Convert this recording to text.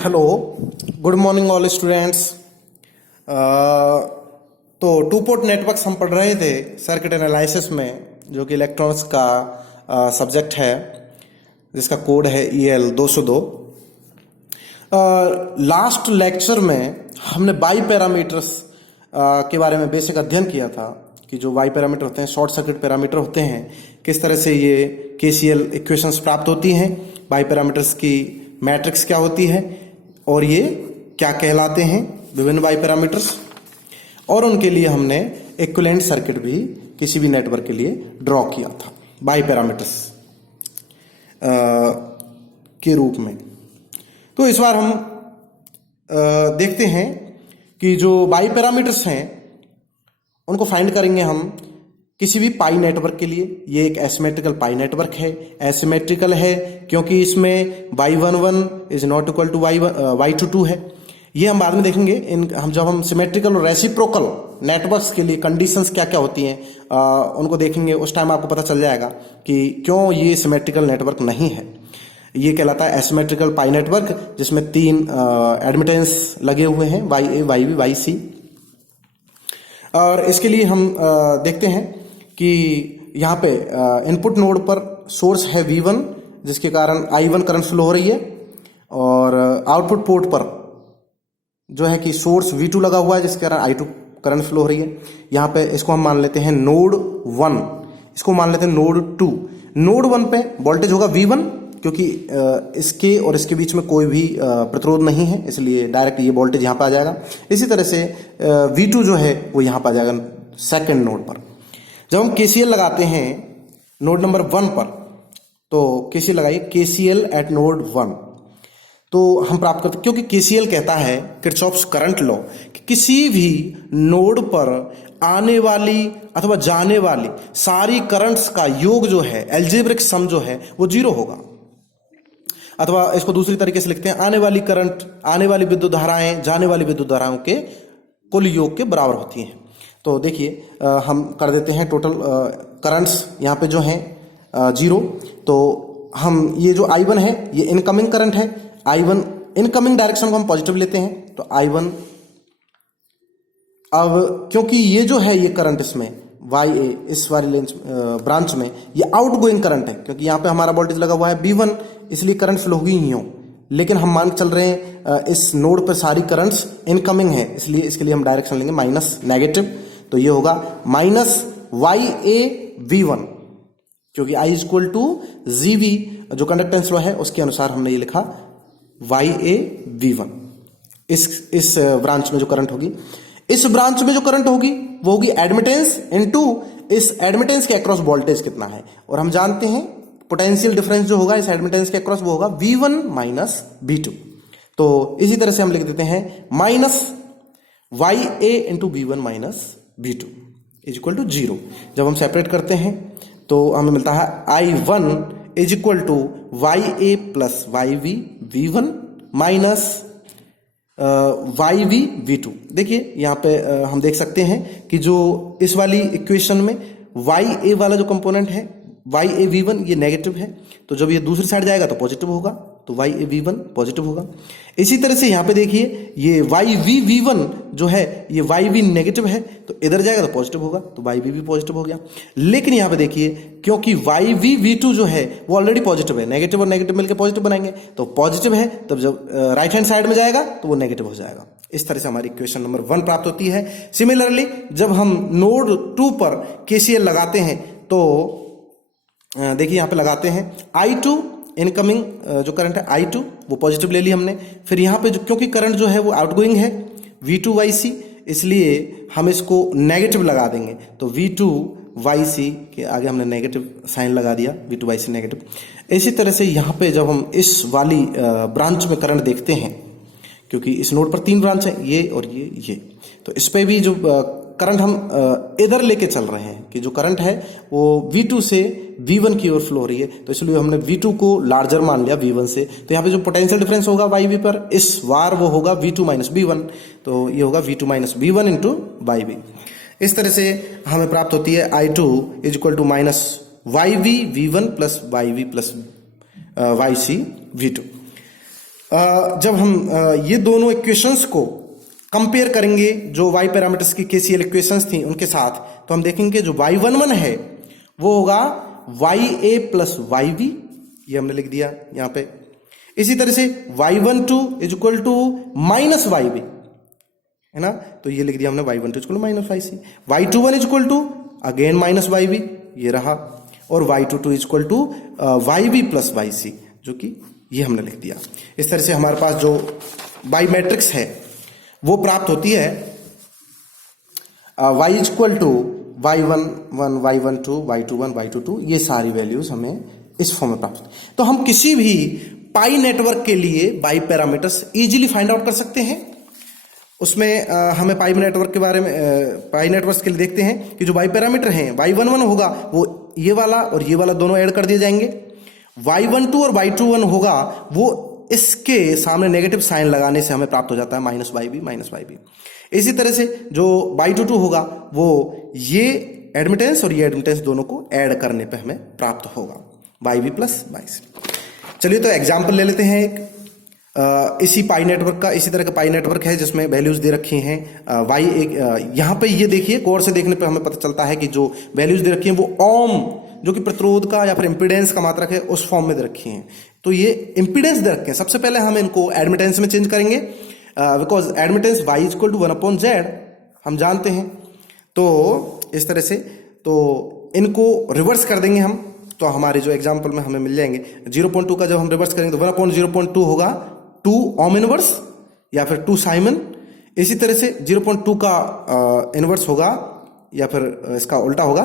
Hello, good morning all students. तो two port networks हम पढ़ रहे थे सर्किट एनालिसिस में, जो कि इलेक्ट्रॉनिक्स का सब्जेक्ट है, जिसका कोड है EL202। लास्ट लेक्चर में हमने बाई पैरामीटर्स के बारे में बेसिक अध्ययन किया था कि जो बाई पैरामीटर होते हैं, शॉर्ट सर्किट पैरामीटर होते हैं, किस तरह से ये KCL इक्वेशंस प्राप्त होती हैं, बाई पैरामीटर्स की मैट्रिक्स क्या होती है और ये क्या कहलाते हैं, विभिन्न बाई पैरामीटर्स, और उनके लिए हमने इक्विवेलेंट सर्किट भी किसी भी नेटवर्क के लिए ड्रॉ किया था बाई पैरामीटर्स के रूप में। तो इस बार हम देखते हैं कि जो बाई पैरामीटर्स हैं उनको फाइंड करेंगे हम किसी भी पाई नेटवर्क के लिए। ये एक एसिमेट्रिकल पाई नेटवर्क है। एसिमेट्रिकल है क्योंकि इसमें y11 is not equal to y22 है। ये हम बाद में देखेंगे। जब हम सिमेट्रिकल और रेसिप्रोकल नेटवर्क्स के लिए कंडीशंस क्या क्या होती हैं उनको देखेंगे, उस टाइम आपको पता चल जाएगा कि क्यों ये सिमेट्रिकल नेटवर्क नहीं है। ये कहलाता है एसिमेट्रिकल पाई नेटवर्क, जिसमें 3 एडमिटेंस लगे हुए हैं, YA, YB, YC। और इसके लिए हम देखते हैं कि यहाँ पे इनपुट नोड पर सोर्स है V1, जिसके कारण I1 करंट फ्लो हो रही है, और आउटपुट पोर्ट पर जो है कि सोर्स V2 लगा हुआ है, जिसके कारण I2 करंट फ्लो हो रही है। यहाँ पे इसको हम मान लेते हैं नोड 1, इसको मान लेते हैं नोड 2। नोड 1 पे वोल्टेज होगा V1, क्योंकि इसके और इसके बीच में कोई भी प्रतिरोध नहीं है, इसलिए डायरेक्ट ये वोल्टेज यहाँ पे आ जाएगा। इसी तरह से V2 जो है वो यहाँ पे आ जाएगा सेकंड नोड पर। जब हम KCL लगाते हैं नोड नंबर 1 पर, तो KCL लगाइए, KCL एट नोड 1, तो हम प्राप्त करते, क्योंकि KCL कहता है, किरचॉफ्स करंट लॉ, कि किसी भी नोड पर आने वाली अथवा जाने वाली सारी करंट्स का योग जो है, एल्जेब्रिक सम जो है, वो 0 होगा। अथवा इसको दूसरी तरीके से लिखते हैं, आने वाली करंट, आने वाली विद्युत धाराएं जाने वाली विद्युत धाराओं के कुल योग के बराबर होती हैं। तो देखिए हम कर देते हैं टोटल करंट्स यहाँ पे जो हैं 0। तो हम ये जो I1 है ये इनकमिंग करंट है। I1 इनकमिंग डायरेक्शन को हम पॉजिटिव लेते हैं, तो I1, अब क्योंकि ये जो है ये करंट इसमें YA इस वाली लेंस ब्रांच में ये आउटगोइंग करंट है, क्योंकि यहाँ पे हमारा वोल्टेज लगा हुआ है V1, इसलिए करंट फ्लो होगी यूं। लेकिन हम मान के चल रहे हैं इस नोड पर सारी करंट्स इनकमिंग है, इसलिए इसके लिए हम डायरेक्शन लेंगे माइनस, नेगेटिव। तो ये होगा माइनस YA V1, क्योंकि I is equal to ZV, जो कंडक्टेंस लॉ है उसके अनुसार हमने ये लिखा YA V1। इस ब्रांच में जो करंट होगी, इस ब्रांच में जो करंट होगी वो होगी एडमिटेंस इनटू इस एडमिटेंस के अक्रॉस वोल्टेज कितना है, और हम जानते हैं पोटेंशियल डिफरेंस जो होगा इस एडमिटेंस के अक्रॉस वो होगा V1 माइनस V2। तो इसी तरह से हम लिख देते हैं minus YA into V1 minus V2 is equal to 0। जब हम सेपरेट करते हैं तो हमें मिलता है I1 is equal to YA plus YB V1 minus YB V2। देखिए यहाँ पे हम देख सकते हैं कि जो इस वाली इक्वेशन में YA वाला जो कंपोनेंट है YA V1 ये नेगेटिव है, तो जब ये दूसरी साइड जाएगा तो पॉजिटिव होगा, तो YA V1 पॉजिटिव होगा। इसी तरह से यहाँ पे देखिए ये YV V1 जो है ये YB नेगेटिव है, तो इधर जाएगा तो पॉजिटिव होगा, तो YB भी पॉजिटिव हो गया। लेकिन यहाँ पे देखिए क्योंकि YV V2 जो है वो ऑलरेडी पॉजिटिव है, नेगेटिव और नेगेटिव मिलकर पॉजिटिव बनाएंगे, तो पॉजिटिव है तब जब राइट हैंड साइड में जाएगा तो वो नेगेटिव हो जाएगा। इस तरह से हमारी इक्वेशन नंबर 1 प्राप्त होती है। सिमिलरली जब हम नोड 2 पर KCL लगाते हैं तो देखिए यहाँ पे लगाते हैं I2 इनकमिंग जो करंट है I2 वो पॉजिटिव ले ली हमने। फिर यहाँ पे जो क्योंकि करंट जो है वो आउटगोइंग है V2 YC, इसलिए हम इसको नेगेटिव लगा देंगे, तो V2 YC के आगे हमने नेगेटिव साइन लगा दिया, V2 YC नेगेटिव। इसी तरह से यहाँ पे जब हम इस वाली ब्रांच में करंट देखते हैं, क्योंकि इस नोड पर 3 ब्रांच है, ये और ये, तो इस पे भी जो करंट हम इधर लेके चल रहे हैं कि जो करंट है वो V2 से V1 की ओर फ्लो हो रही है, तो इसलिए हमने V2 को लार्जर मान लिया V1 से। तो यहाँ पे जो पोटेंशियल डिफरेंस होगा YB पर इस बार वो होगा V2 माइनस V1, तो ये होगा V2 minus V1 into YB। इस तरह से हमें प्राप्त होती है I2 is equal to minus YB V1 plus YB plus YC V2। जब हम ये दोनों इक्वेशंस को कंपेयर करेंगे जो वाई पैरामीटर्स की केसीएल इक्वेशंस थी उनके साथ, तो हम देखेंगे जो y11 है वो होगा ya प्लस yb, ये हमने लिख दिया यहां पे। इसी तरह से y12 is equal to minus yb, है ना, तो ये लिख दिया हमने y12 is equal to minus yc। y21 is equal to again minus yb, ये रहा, और y22 is equal to yb plus yc, जो कि ये हमने लिख दिया। इस तरह से हमारे पास जो बाई मैट्रिक्स है वो प्राप्त होती है y is equal to y11, y12, y21, y22, ये सारी वैल्यूज हमें इस फॉर्म में प्राप्त होती है। तो हम किसी भी पाई नेटवर्क के लिए by parameters easily find out कर सकते हैं। उसमें हमें पाई नेटवर्क के बारे में पाई नेटवर्क्स के लिए देखते हैं कि जो बाई पैरामीटर हैं y11 होगा वो ये वाला और ये वाला दोनों ऐड कर दिए जाएंगे, y12 और y21 होगा वो इसके सामने नेगेटिव साइन लगाने से हमें प्राप्त हो जाता है माइनस yb। इसी तरह से जो y22 होगा वो ये एडमिटेंस और ये एडमिटेंस दोनों को ऐड करने पे हमें प्राप्त होगा yb प्लस yc। चलिए तो एग्जाम्पल ले लेते हैं एक इसी पाई नेटवर्क का। इसी तरह का पाई नेटवर्क है जिसमें वैल्यूज दे रखी हैं y एक यहाँ पे ये देखिए कोड से देखने पे हमें पता चलता है कि जो वैल्यूज दे रखी हैं वो ओम, जो कि प्रतिरोध का या फिर इंपीडेंस का मात्रक है, उस फॉर्म में दे रखी हैं। तो ये इंपीडेंस दे रखे हैं। सबसे पहले हम इनको एडमिटेंस में चेंज करेंगे because admittance y is equal to 1/z हम जानते हैं। तो इस तरह से तो इनको रिवर्स कर देंगे हम, तो हमारे जो एग्जाम्पल में हमें मिल जाएंगे 0.2 का जब हम रिवर्स करेंगे तो 1/0.2 होगा 2 ओम इनवर्स या फिर 2 साइमन। इसी तरह से 0.2 का इनवर्स होगा या फिर इसका उल्टा होगा